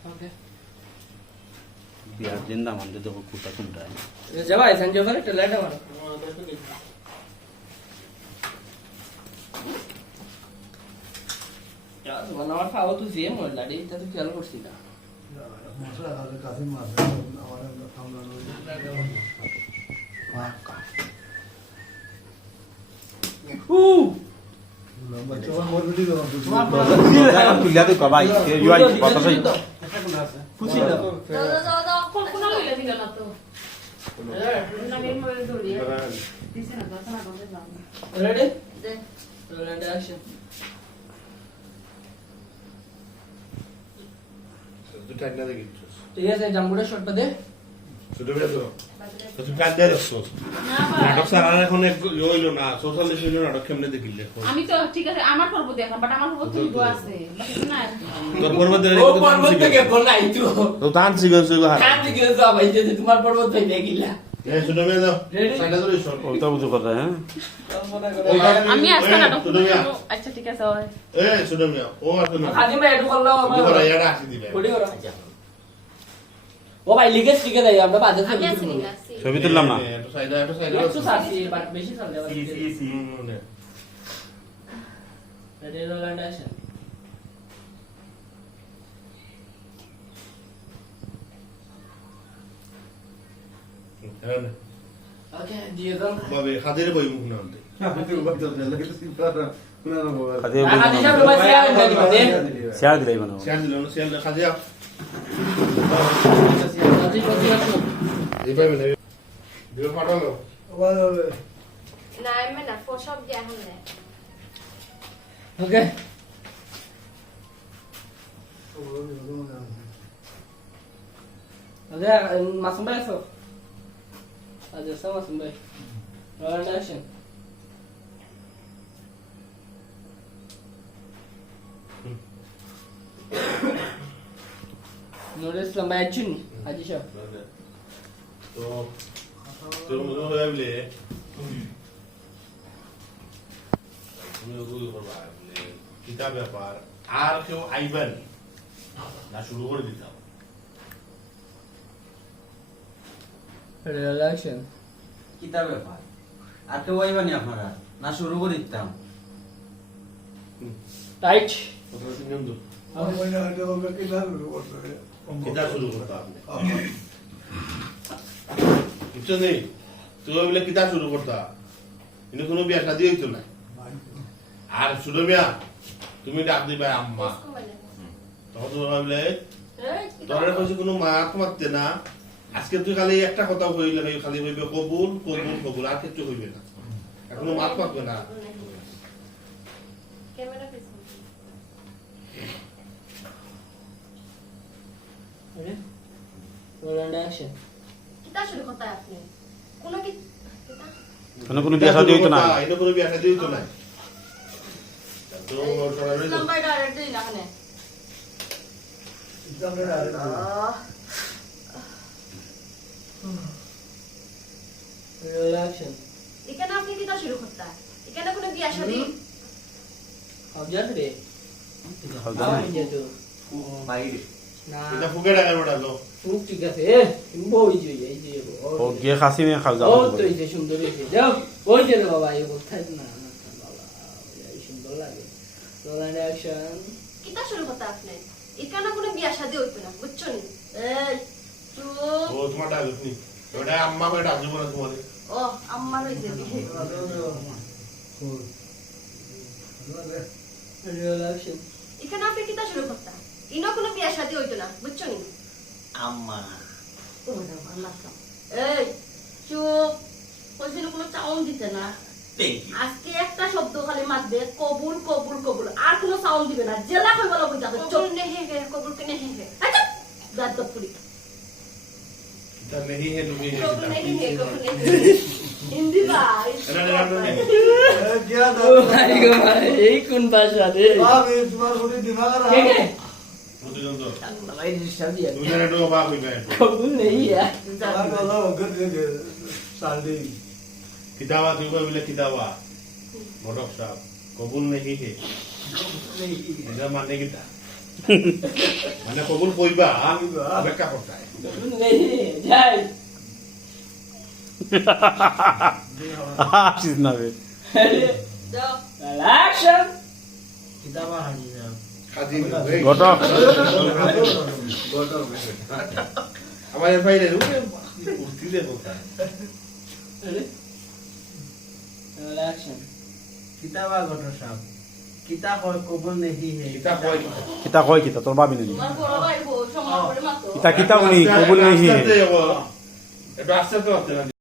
Okay Bihar जिंदा मान दे देखो कुत्ता सुन रहा है जब आए संजय पर टलेट मारो यार बनावर खाओ तू जेम मोड लाडी इतना तो क्या करती था मसला है काफी मार हमारे काम बच्चों मोर वीडियो पिल्ला तो कबाई यू आई पता सही खुशी ना दादा कौन कौन लगे दिला ना तो ना मेरे मोबाइल दौड़ी है दिसे ना दादा ना बोले जाओ रेडी दे रोल एक्शन দুটো একটা দেখি ঠিক আছে জাম্বুটা শটটা দে ছোট বেলা তো তুমি কাজ দেয় রাখছো নাটক সারা এখন এক হইলো না সোশ্যাল মিডিয়া নাটক কেমনে দেখিলে আমি তো ঠিক আছে আমার পর্ব দেখা বাট আমার পর্ব তো ভিডিও আছে বাট না তোর পর্বত ও পর্বত থেকে বলাই তো তো তান সিগন সুগো হা কাজ দিকে যাও ভাই যে তোমার পর্বত থেকে দেখিলা এ ছোট বেলা দাও Ready? সাইডা ধরে শট वो तो बुझो कर रहे हैं আমি আজকে নাটক ছোট বেলা আচ্ছা ঠিক আছে হয় এ ছোট বেলা ও আছে না খাদি ভাই একটু করলো কি করে এটা আসি দিবে কোটি করো ও ভাই লিগেস লিখে দেয় আমরা বাজে আমি থাকি আছি নিলাসি ছবি তুললাম না একটু সাইডা একটু সার্সি বাট বেশি চলে যাবে নে ready roll and action okay দিয়ে দাও বাবে খাদের বই মুখ না আনতে खाते না খাদি সাহেব ভাই সিয়া এন্ড দিবা দে सियाल दिलाई बनाओ শেয়ার দিল না শেয়ার খাদিয়া খাদি খাদি আসো এই পাইবে না দিও ফাটালো না আমি না ফো সব দিয়া হলে ওকে ওকে মাসুম ভাই আসো আচ্ছা সব মাসুম ভাই রোল এন্ড অ্যাকশন নোটিস লম্বা একজন আজি সব তো তোর মনে হয় বলে তুমি ওগুলো করবা বলে কিতাব ব্যাপার আর কেউ আইবেন না শুরু করে দিতাম রোল অ্যাকশন কিতা ব্যাপার আর কেউ আইবানি আপনারা না শুরু করে দিতাম রাইট কিতাব শুরু করতে আপনি বুঝছো নেই তুই বলে কিতাব শুরু করতা কিন্তু কোনো বিয়া শাদি হইতো না আর শুনো মিয়া তুমি ডাক দিবে আম্মা তখন তুমি ভাবলে তোর কাছে কোনো মাত মারতে না আজকে তুই খালি একটা কথা কইলে খালি হইবে কবুল কবুল কবুল আর কিছু হইবে না এখনো মাত মারবে না ক্যামেরা পিছন রোল এন্ড অ্যাকশন কিতা শুরু করতে আপনি কোন কি কোনো কোনো বিয়া শাদী হইতো না এটা কোনো বিয়া শাদি হইতো না তো সরাই দাও লম্বা ডাইরেক্ট দিই না কেন রোল অ্যাকশন এখানে আপনি কিতা শুরু করতে এখানে কোনো বিয়া শাদী অবজার্ভ রে খাওয়া আমি যেতো বাইরে না এটা ফুকে টাকা ওঠালো খুব ঠিক আছে এ বই যে এই যে ओ गे खासी में खाओ ও তো এই যে সুন্দর হয়েছে যাও ওই যে রে বাবা এই কোথায় না না বাবা এই সুন্দর লাগে রোল এন্ড অ্যাকশন কিতা শুরু করতে আপনি এখানে কোনো বিয়া শাদী হইতো না বুঝছো নি এই চুপ ও তোমার ডাক নি ওটা আম্মা করে ডাক দিব না তোমার ও আম্মা রইছে রোল অ্যাকশন এখানে আপনি কিতা শুরু করতে ইনো কোনো বিয়া শাদী হইতো না বুঝছো নি আম্মা ও না আল্লাহ এই চুপ কইছিল কোনো চাউন দিতে না আজকে একটা শব্দ খালি মারবে কবুল কবুল কবুল আর কোনো সাউন্ড দিবে না জেলা কই বলা বুঝা চল নে হে হে কবুল কে নে হে হে আচ্ছা দাঁত পুরি এটা नहीं है তুমি কবুল नहीं है कबूल नहीं हिंदी भाई ভাই গো ভাই এই কোন ভাষা রে কে কে বুঝলেন তো ভাই ডিস্টার্ব দিয়া তুমি জানো তো বাপ হইবে কবুল নেই है किताबा तुम को बोले किताबा मोटक साहब कबूल नहीं है इधर मानने की था মানে কবুল কইবা অপেক্ষা করতাই যাই আসিস না বে যাও অ্যাকশন কিতাবা হাজি যাও খাদি ঘটক আমার ভাই রে উঠতে কোথায় অ্যাকশন কিতাবা গটর সাহেব কিতা কয় কবুল নেহি হে কিতা কয় কিতা কয় কিতা তোর ভাবি নেই তোমার বড় ভাই বউ সম্মান করে মাতো কিতা কিতা উনি কবুল নেই একটু আস্তে আস্তে